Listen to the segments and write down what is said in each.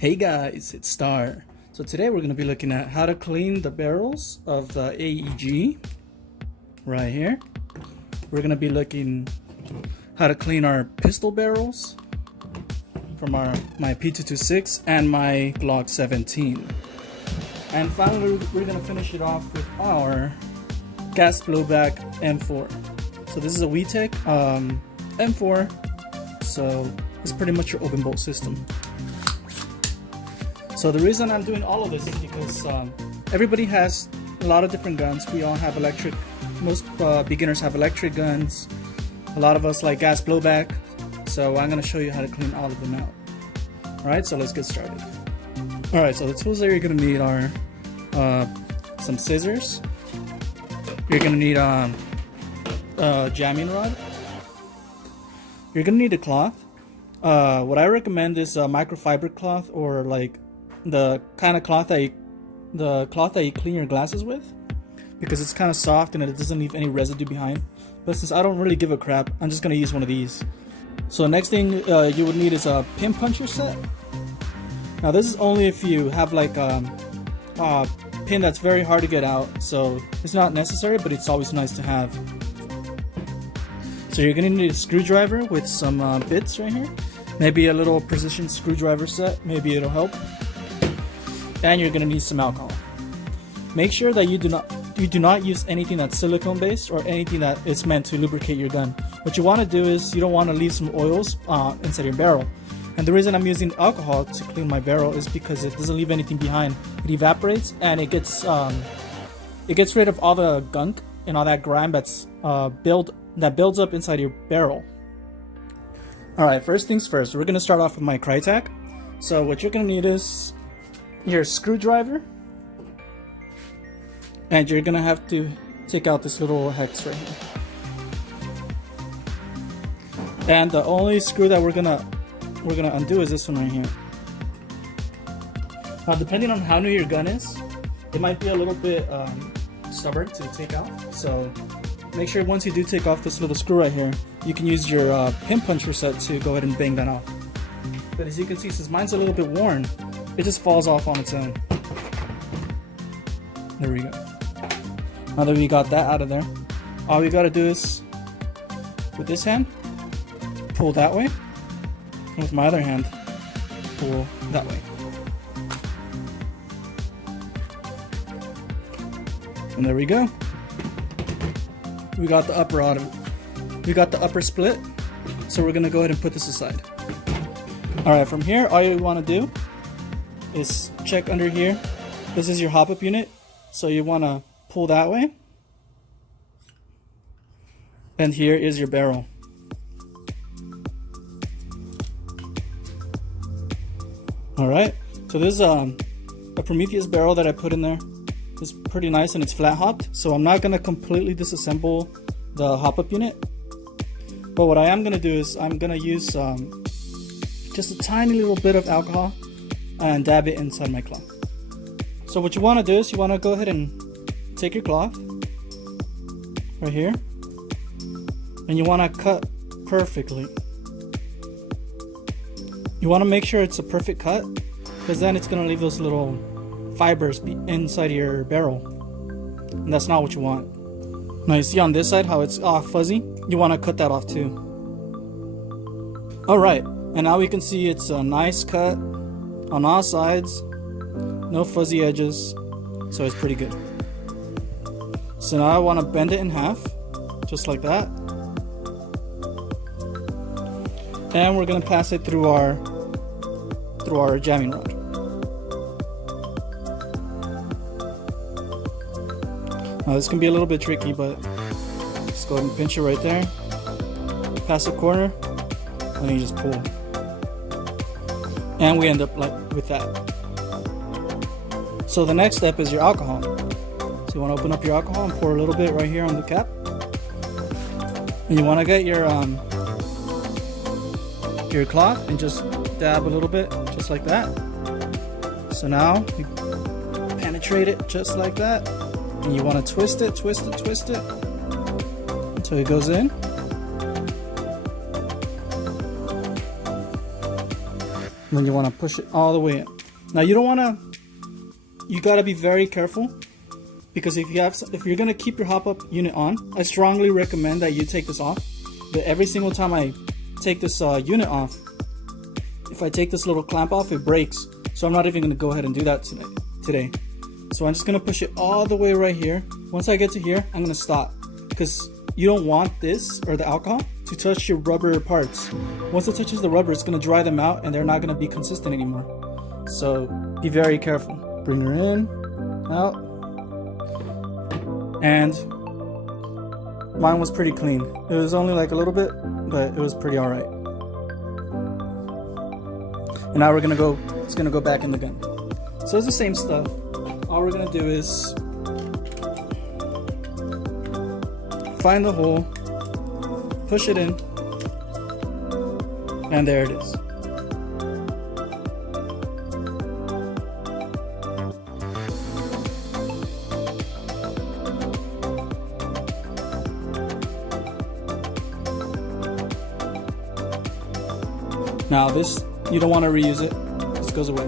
Hey guys, it's Star. So today we're going to be looking at how to clean the barrels of the AEG right here. We're going to be looking how to clean our pistol barrels from my P226 and my Glock 17. And finally we're going to finish it off with our gas blowback M4. So this is a WeTech M4, so it's pretty much your open bolt system. So the reason I'm doing all of this is because everybody has a lot of different guns. We all have electric, most beginners have electric guns. A lot of us like gas blowback. So I'm going to show you how to clean all of them out. Alright, so let's get started. Alright, so the tools that you're going to need are some scissors. You're going to need a jamming rod. You're going to need a cloth. What I recommend is a microfiber cloth, or like the kind of cloth that you clean your glasses with, because it's kind of soft and it doesn't leave any residue behind. But since I don't really give a crap, I'm just going to use one of these. So the next thing you would need is a pin puncher set. Now this is only if you have like a pin that's very hard to get out, so it's not necessary, but it's always nice to have. So you're going to need a screwdriver with some bits right here. Maybe a little precision screwdriver set, maybe it'll help. And you're going to need some alcohol. Make sure that you do not use anything that's silicone based or anything that is meant to lubricate your gun. What you want to do is you don't want to leave some oils inside your barrel. And the reason I'm using alcohol to clean my barrel is because it doesn't leave anything behind. It evaporates and it gets rid of all the gunk and all that grime that's builds up inside your barrel. Alright, first things first, we're going to start off with my Krytac. So what you're going to need is your screwdriver, and you're going to have to take out this little hex right here. And the only screw that we're gonna undo is this one right here. Now depending on how new your gun is, it might be a little bit stubborn to take out, so make sure once you do take off this little screw right here, you can use your pin puncher set to go ahead and bang that off. But as you can see, since mine's a little bit worn, it just falls off on its own. There we go. Now that we got that out of there, all we gotta do is, with this hand, pull that way, and with my other hand, pull that way. And there we go. We got the upper out of it. We got the upper split, so we're gonna go ahead and put this aside. Alright, from here, all you wanna do is check under here. This is your hop-up unit, so you wanna pull that way. And here is your barrel. Alright, so this is a Prometheus barrel that I put in there. It's pretty nice and it's flat hopped, so I'm not gonna completely disassemble the hop-up unit. But what I am gonna do is I'm gonna use just a tiny little bit of alcohol and dab it inside my cloth. So what you want to do is you want to go ahead and take your cloth right here, and you want to cut perfectly. You want to make sure it's a perfect cut, because then it's going to leave those little fibers inside your barrel, and that's not what you want. Now you see on this side how it's fuzzy? You want to cut that off too. Alright, and now we can see it's a nice cut on all sides, no fuzzy edges, so it's pretty good. So now I want to bend it in half, just like that, and we're going to pass it through our jamming rod. Now this can be a little bit tricky, but just go ahead and pinch it right there, pass the corner, and then you just pull. And we end up like with that. So the next step is your alcohol. So you want to open up your alcohol and pour a little bit right here on the cap. And you want to get your cloth and just dab a little bit, just like that. So now you penetrate it just like that. And you want to twist it until it goes in. And then you want to push it all the way in. Now you don't want to, you got to be very careful, because if you're going to keep your hop-up unit on, I strongly recommend that you take this off. But every single time I take this unit off, if I take this little clamp off, it breaks. So I'm not even going to go ahead and do that today. So I'm just going to push it all the way right here. Once I get to here, I'm going to stop, because you don't want this, or the alcohol, to touch your rubber parts. Once it touches the rubber, it's going to dry them out and they're not going to be consistent anymore. So be very careful. Bring her in, out, and mine was pretty clean. It was only like a little bit, but it was pretty alright. And now it's gonna go back in the gun. So it's the same stuff. All we're gonna do is find the hole, push it in, and there it is. Now this, you don't want to reuse it. This goes away.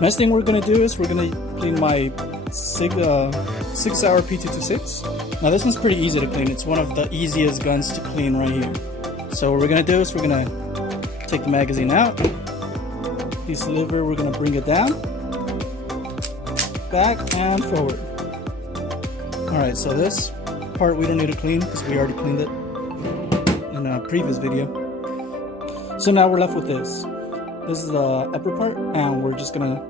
Next thing we're going to do is we're going to clean my Sig Sauer P226. Now this one's pretty easy to clean. It's one of the easiest guns to clean right here. So what we're going to do is we're going to take the magazine out. This lever, we're going to bring it down, back and forward. Alright, so this part we don't need to clean because we already cleaned it in a previous video. So now we're left with this. This is the upper part, and we're just gonna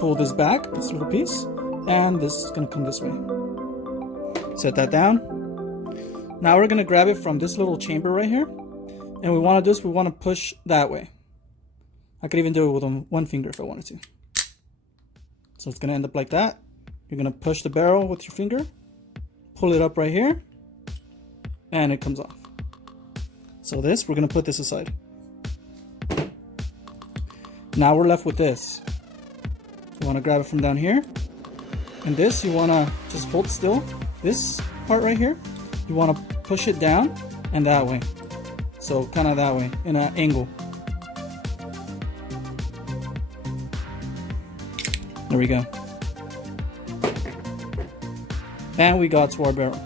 pull this back, this little piece, and this is gonna come this way. Set that down. Now we're gonna grab it from this little chamber right here, and we wanna do this, we wanna push that way. I could even do it with one finger if I wanted to. So it's gonna end up like that. You're gonna push the barrel with your finger, pull it up right here, and it comes off. So this, we're gonna put this aside. Now we're left with this. You want to grab it from down here, and this you want to just hold still. This part right here, you want to push it down and that way. So kind of that way, in an angle. There we go. And we got to our barrel.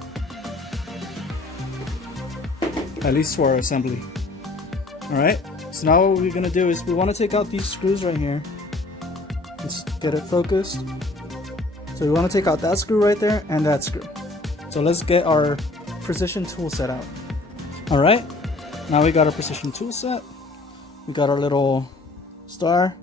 At least to our assembly. Alright. So now what we're going to do is we want to take out these screws right here. Let's get it focused. So we want to take out that screw right there and that screw. So let's get our precision tool set out. Alright, now we got our precision tool set. We got our little star.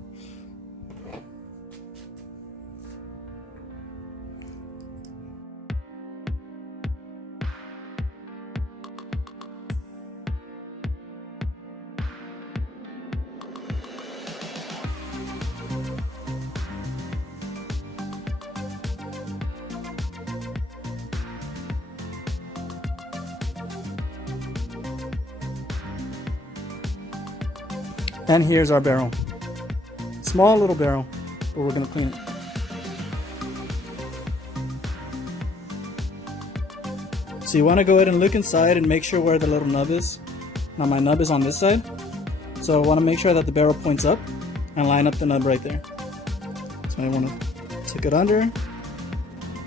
And here's our barrel. Small little barrel, but we're gonna clean it. So you wanna go ahead and look inside and make sure where the little nub is. Now my nub is on this side. So I wanna make sure that the barrel points up and line up the nub right there. So I wanna take it under,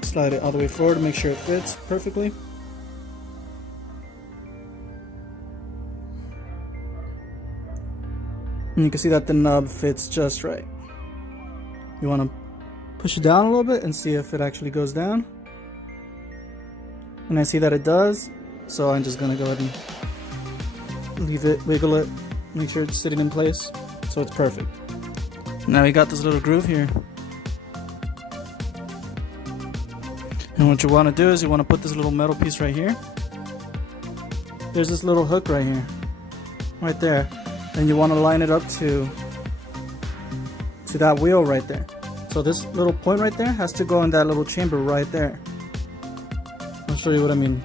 slide it all the way forward to make sure it fits perfectly. And you can see that the nub fits just right. You want to push it down a little bit and see if it actually goes down. And I see that it does, so I'm just going to go ahead and leave it, wiggle it, make sure it's sitting in place, so it's perfect. Now we got this little groove here. And what you want to do is you want to put this little metal piece right here. There's this little hook right here, right there. And you want to line it up to that wheel right there. So this little point right there has to go in that little chamber right there. I'll show you what I mean.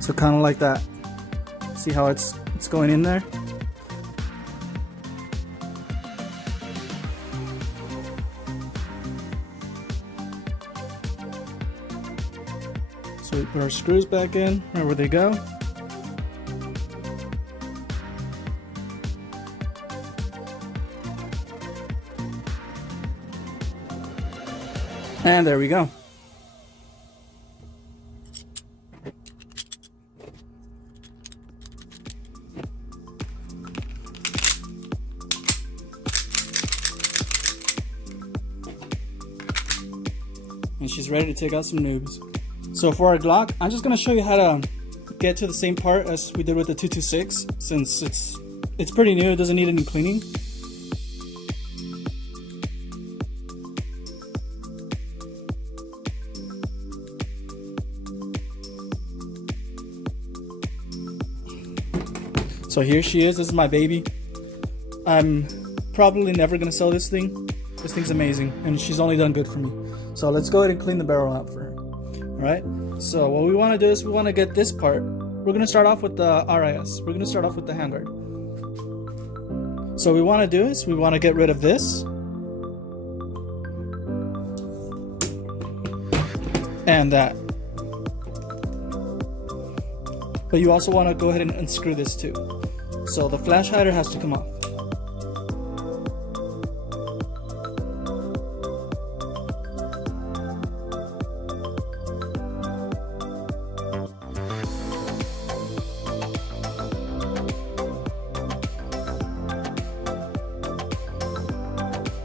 So kind of like that. See how it's going in there? So we put our screws back in right where they go. And there we go. And she's ready to take out some noobs. So for our Glock, I'm just gonna show you how to get to the same part as we did with the 226, since it's pretty new, it doesn't need any cleaning. So here she is, this is my baby. I'm probably never gonna sell this thing. This thing's amazing, and she's only done good for me. So let's go ahead and clean the barrel out for her. Alright, so what we want to do is we want to get this part. We're going to start off with the RIS. We're going to start off with the handguard. So what we want to do is we want to get rid of this. And that. But you also want to go ahead and unscrew this too. So the flash hider has to come off.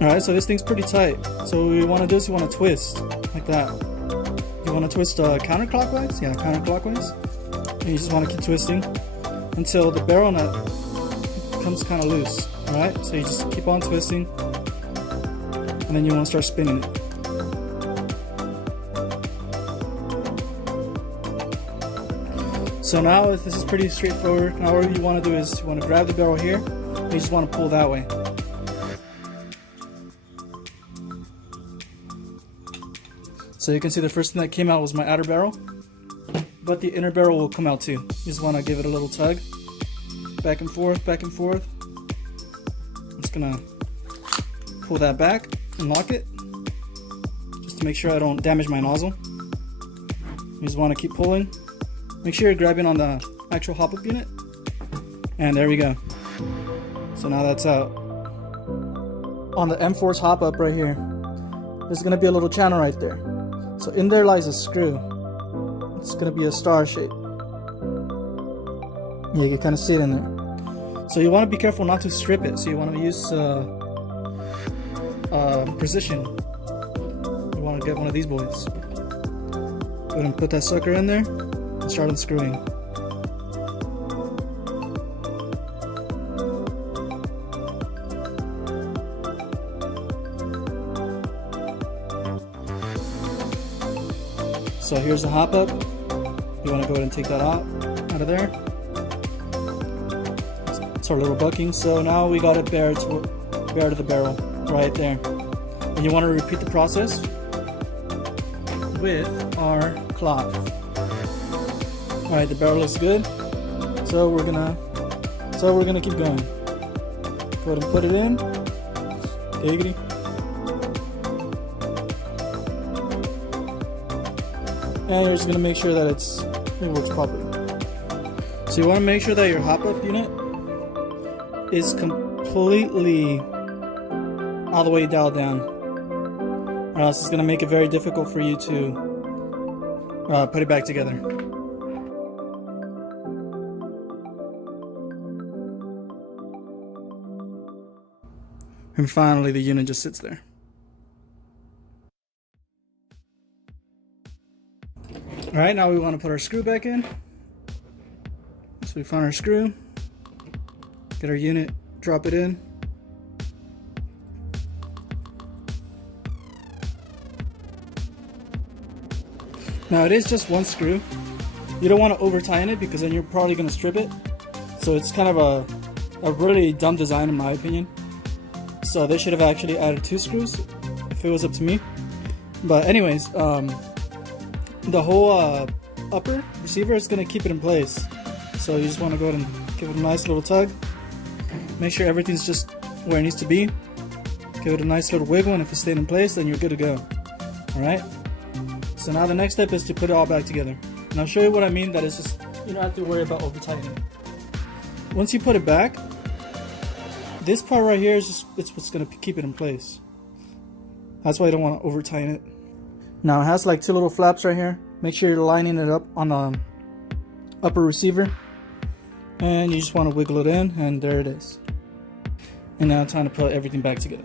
Alright, so this thing's pretty tight. So what we want to do is you want to twist, like that. You want to twist counterclockwise? Yeah, counterclockwise. And you just want to keep twisting until the barrel nut becomes kind of loose. Alright, so you just keep on twisting. And then you want to start spinning it. So now this is pretty straightforward. Now what you want to do is you want to grab the barrel here. And you just want to pull that way. So you can see the first thing that came out was my outer barrel, but the inner barrel will come out too. You just want to give it a little tug, back and forth, back and forth. I'm just gonna pull that back and lock it, just to make sure I don't damage my nozzle. You just want to keep pulling. Make sure you're grabbing on the actual hop-up unit, and there we go. So now that's out. On the M4's hop-up right here, there's gonna be a little channel right there. So in there lies a screw. It's gonna be a star shape. Yeah, you can kind of see it in there. So you want to be careful not to strip it. So you want to use precision. You want to get one of these boys. Go ahead and put that sucker in there and start unscrewing. So here's the hop up. You want to go ahead and take that out of there. It's our little bucking. So now we got it bare to the barrel right there. And you want to repeat the process with our cloth. All right, the barrel looks good. So we're gonna keep going. Go ahead and put it in. Giggity. And you're just going to make sure that it works properly. So you want to make sure that your hop-up unit is completely all the way dialed down, or else it's going to make it very difficult for you to put it back together. And finally the unit just sits there. Alright, now we want to put our screw back in. So we find our screw, get our unit, drop it in. Now it is just one screw. You don't want to over tighten it because then you're probably going to strip it. So it's kind of a really dumb design in my opinion. So they should have actually added 2 screws if it was up to me. But anyways, the whole upper receiver is going to keep it in place. So you just want to go ahead and give it a nice little tug. Make sure everything's just where it needs to be. Give it a nice little wiggle, and if it stayed in place, then you're good to go. Alright? So now the next step is to put it all back together. And I'll show you what I mean, that is just, you don't have to worry about over tightening. Once you put it back, this part right here is just, it's what's going to keep it in place. That's why you don't want to over tighten it. Now it has like 2 little flaps right here. Make sure you're lining it up on the upper receiver, and you just want to wiggle it in, and there it is. And now it's time to put everything back together.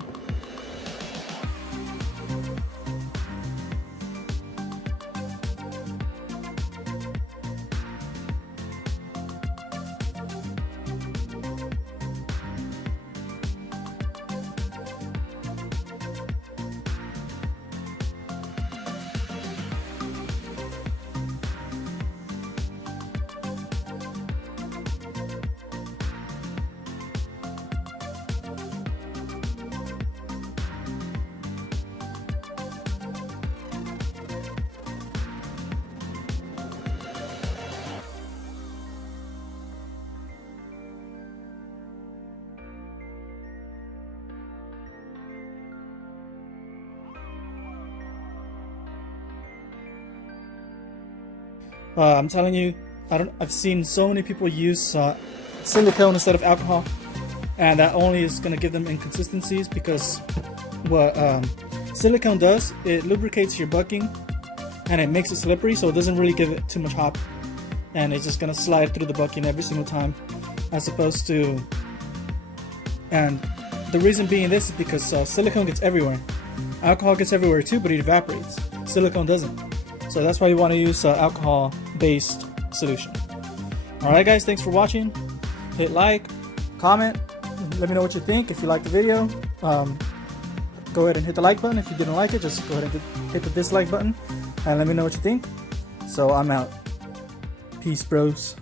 I'm telling you, I've seen so many people use silicone instead of alcohol, and that only is going to give them inconsistencies, because what silicone does, it lubricates your bucking and it makes it slippery, so it doesn't really give it too much hop, and it's just going to slide through the bucking every single time, as opposed to, and the reason being this is because silicone gets everywhere. Alcohol gets everywhere too, but it evaporates. Silicone doesn't. So that's why you want to use alcohol-based solution. Alright guys, thanks for watching. Hit like, comment, let me know what you think. If you liked the video, go ahead and hit the like button. If you didn't like it, just go ahead and hit the dislike button, and let me know what you think. So I'm out. Peace, bros.